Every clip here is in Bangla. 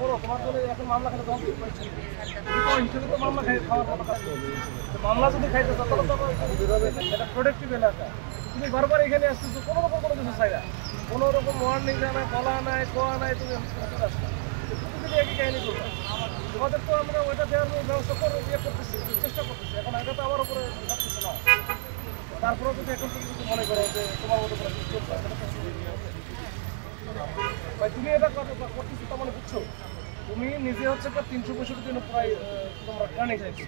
করো তোমার জন্য এখন মামলা খেলে তোমার হিসেবে তো মামলা খাওয়ার কথা কাজ করবে। মামলা যদি খাইতে চাও তাহলে তো এটা প্রোডাক্টিভ এলাকা। তুমি বারবার এখানে আসতেছো কোনো রকম কোনো কিছু চাই না, কোনো রকম ওয়ার্নিং দেওয়া নাই, বলা নাই, কোয়া নাই, তুমি আসছো তুমি একই কাহিনী করবে। তোমাদের তো আমরা ওইটা দেওয়ার ব্যবস্থা করে ইয়ে করতেছি, চেষ্টা করতেছি। এখন এটা তো আমার উপরে থাকতেছে না। তারপরেও যদি এখন তুমি যদি মনে করো যে তোমার মতো করে চলছে ভাই, তুমি এটা করতেছো তো মানে বুঝছো, তুমি নিজে হচ্ছে 365 দিন প্রায় তোমরা ট্রেনিং চাইছো,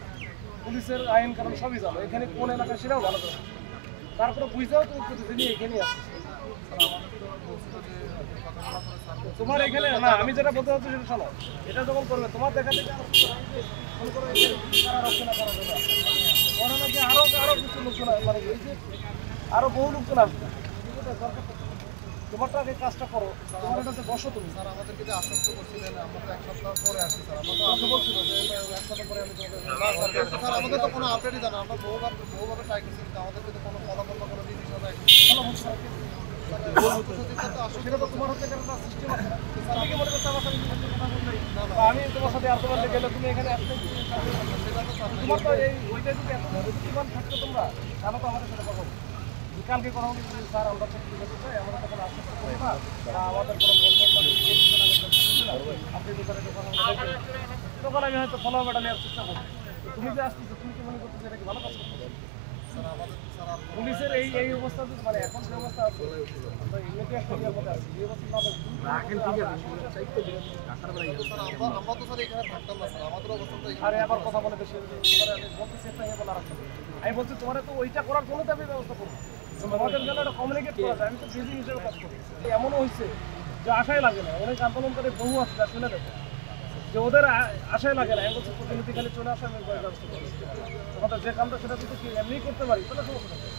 পুলিশের আইন কারণ সবই জানো, এখানে কোন এলাকা সেটাও ভালো করে। তারপরে বুঝতেও তুমি প্রতিদিনই এখানে আসছো। তোমার এখানে না, আমি যেটা বলতে চাচ্ছি সেটা শোনো, এটা যখন করবে তোমার দেখা থেকে ওরা নাকি আরো কিছু লোকজন মানে এই যে আরো বহু লোকজন আসবে। তোমারটা আগে কাজটা করো, তোমার এটাতে বসো তুমি। স্যার আমাদেরকে যে আশ্বস্ত করছিলেন আমরা তো 1 সপ্তাহ পরে আসছি স্যার, আমরা তো বলছিল যে 1 সপ্তাহ পরে আমি স্যার আমাদের তো কোনো আপডেটই জানা, আমরা বহুভাবে ট্রাই করছি কিন্তু আমাদেরকে তো কোনো ফলাফল বা কোনো জিনিস হবে সেটা তো তোমার হচ্ছে একটা সিস্টেম আছে। আমি কি মনে করছি আমার সাথে কথা বললেই আমি তোমার সাথে আর্গুমেন্টে গেলে তুমি এখানে আসলে তোমার তো এই ওইটা যদি এত বুদ্ধিমান থাকতো তোমরা তাহলে তো আমাদের সাথে কথা বলতো। কালকে কথা বলি স্যার আমরা চাকরি করতে চাই, আমাদের তখন আশ্বস্ত করি না বা আমাদের কোনো আপনি দোকানে তখন আমি হয়তো ফলো ব্যাটা নেওয়ার চেষ্টা করবো। তুমি যে আসতেছো তুমি কি মনে করতেছো এটা কি ভালো কাজ করতে পারবে? পুলিশের এই অবস্থা মানে এখন যে অবস্থা আছে এমনিতে একটা ইয়ে কথা আছে, এই অবস্থা না আমরা তো স্যার এখানে থাকতাম না স্যার, আমাদের অবস্থা তো আরে আবার কথা বলে বেশি বলতেছি একটা ইয়ে বলা রাখতে। আমি বলছি তোমার তো ওইটা করার জন্য তো আমি ব্যবস্থা করবো, তোমাদের জন্য একটা কমিউনিকেট করা যায়। আমি তো বিজি হিসেবে কাজ করি। এমনও হয়েছে যে আশাই লাগে না, অনেক আন্দোলনকারী বহু আছে শুনে দেখো যে ওদের আশাই লাগে না। আমি বলছি প্রতিনিধি খালি চলে আসে, আমি ব্যবস্থা করি। তোমাদের যে কামটা সেটা যদি এমনি করতে পারি তাহলে সমস্যা নেই।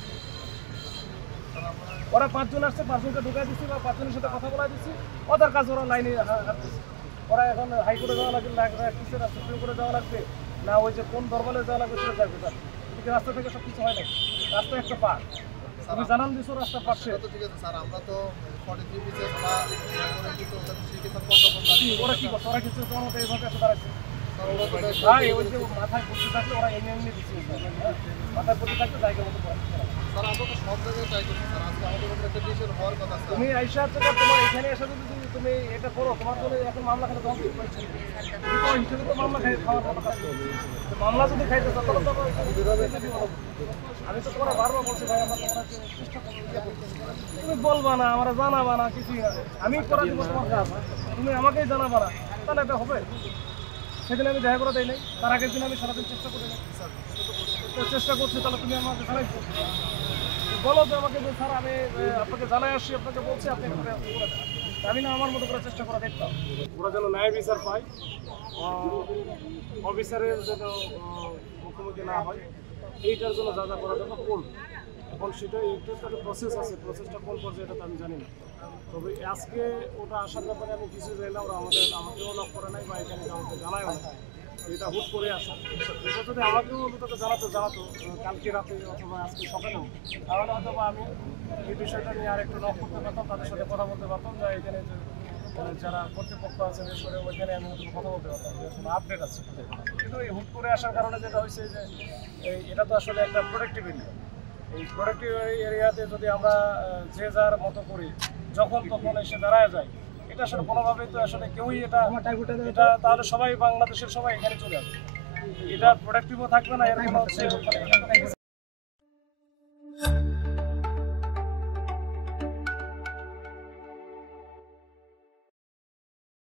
ওরা 5 জন আসছে, 5 জনকে ঢুকাই দিচ্ছি বা 5 জনের সাথে কথা বলা দিচ্ছি, ওদের কাজ ওরা লাইনে হাঁটতেছে। ওরা এখন হাইকোর্টে যাওয়া লাগবে, সুপ্রিম কোর্টে যাওয়া লাগবে না, ওই যে কোন দরবারে যাওয়া লাগবে সেটা যাবে। এদিকে রাস্তা থেকে সব কিছু হয় না, রাস্তা একটা পার তুমি জানান দিছো রাস্তা পাশে। ঠিক আছে স্যার, আমরা তো 43 বিসিএস বা ওরা কি করছে, ওরা কিছু তোমার মতো এইভাবে এসে দাঁড়াচ্ছে ভাই, ওই যে মাথায় পড়তে থাকলে ওরা এমনি দিচ্ছে, মাথায় পড়তে থাকলে জায়গা মতো পড়া। স্যার আমরা তো সব জায়গায় ট্রাই করছি স্যার, আজকে আমাদের মধ্যে একটা ডিসিশন হওয়ার কথা। তুমি আইসা হচ্ছে তোমার এখানে এসে যদি তুমি এটা করো তোমার জন্য এখন মামলা খেলে তোমার হিসেবে তো মামলা খাওয়ার কথা কাজ করবে। মামলা যদি খাইতে চাও তাহলে তো আমি তো তোমার বারবার বলছি ভাই আমরা তোমার চেষ্টা করবো, তুমি বলবা না, আমরা জানাবা না, কিছুই না, আমি করা দিব তোমার কাজ, তুমি আমাকেই জানাবা না, তাহলে এটা হবে? সেদিন আমি দেখা করে দেয় নাই, তার আগের দিন আমি সারাদিন চেষ্টা করি নাই, চেষ্টা করছি, তাহলে তুমি আমাকে জানাইছো বলো যে আমাকে যে স্যার আমি আপনাকে জানাই আসছি, আপনাকে বলছি আপনি করে দেন। আমি না আমার মতো করে চেষ্টা করা দেখতাম ওরা যেন ন্যায় বিচার পায়, অফিসারের যেন মুখোমুখি না হয়, এইটার জন্য যা যা করার জন্য করবে। এখন সেটা এইটার একটা প্রসেস আছে, প্রসেসটা কোন পর্যায়ে এটা তো আমি জানি না। তবে আজকে ওটা আসার ব্যাপারে আমি কিছু জানি না, ওরা আমাকেও লক করে নাই বা এখানে আমাকে জানায়ও না, এটা হুট করে আসা। এটা যদি আমাকেও অন্তত জানাতো কালকে রাতে অথবা আজকে সকালেও, তাহলে হয়তো বা আমি এই বিষয়টা নিয়ে আর একটু লক করতে পারতাম, তাদের সাথে কথা বলতে পারতাম যে এখানে যারা কর্তৃপক্ষ আছে বেশ করে ওইখানে আমি কথা বলতে পারতাম যে আসলে আপডেট আছে। কিন্তু এই হুট করে আসার কারণে যেটা হয়েছে যে এটা তো আসলে একটা প্রোডাক্টিভ এরিয়া, এই প্রোডাক্টিভ এরিয়াতে যদি আমরা যে যার মতো করি যখন তখন এসে দাঁড়ায় যায়, এটা আসলে কোনোভাবেই তো আসলে কেউই এটা তাহলে সবাই বাংলাদেশের সবাই এখানে চলে আসবে, এটা প্রোডাক্টিভও থাকবে না, এর কোনো হচ্ছে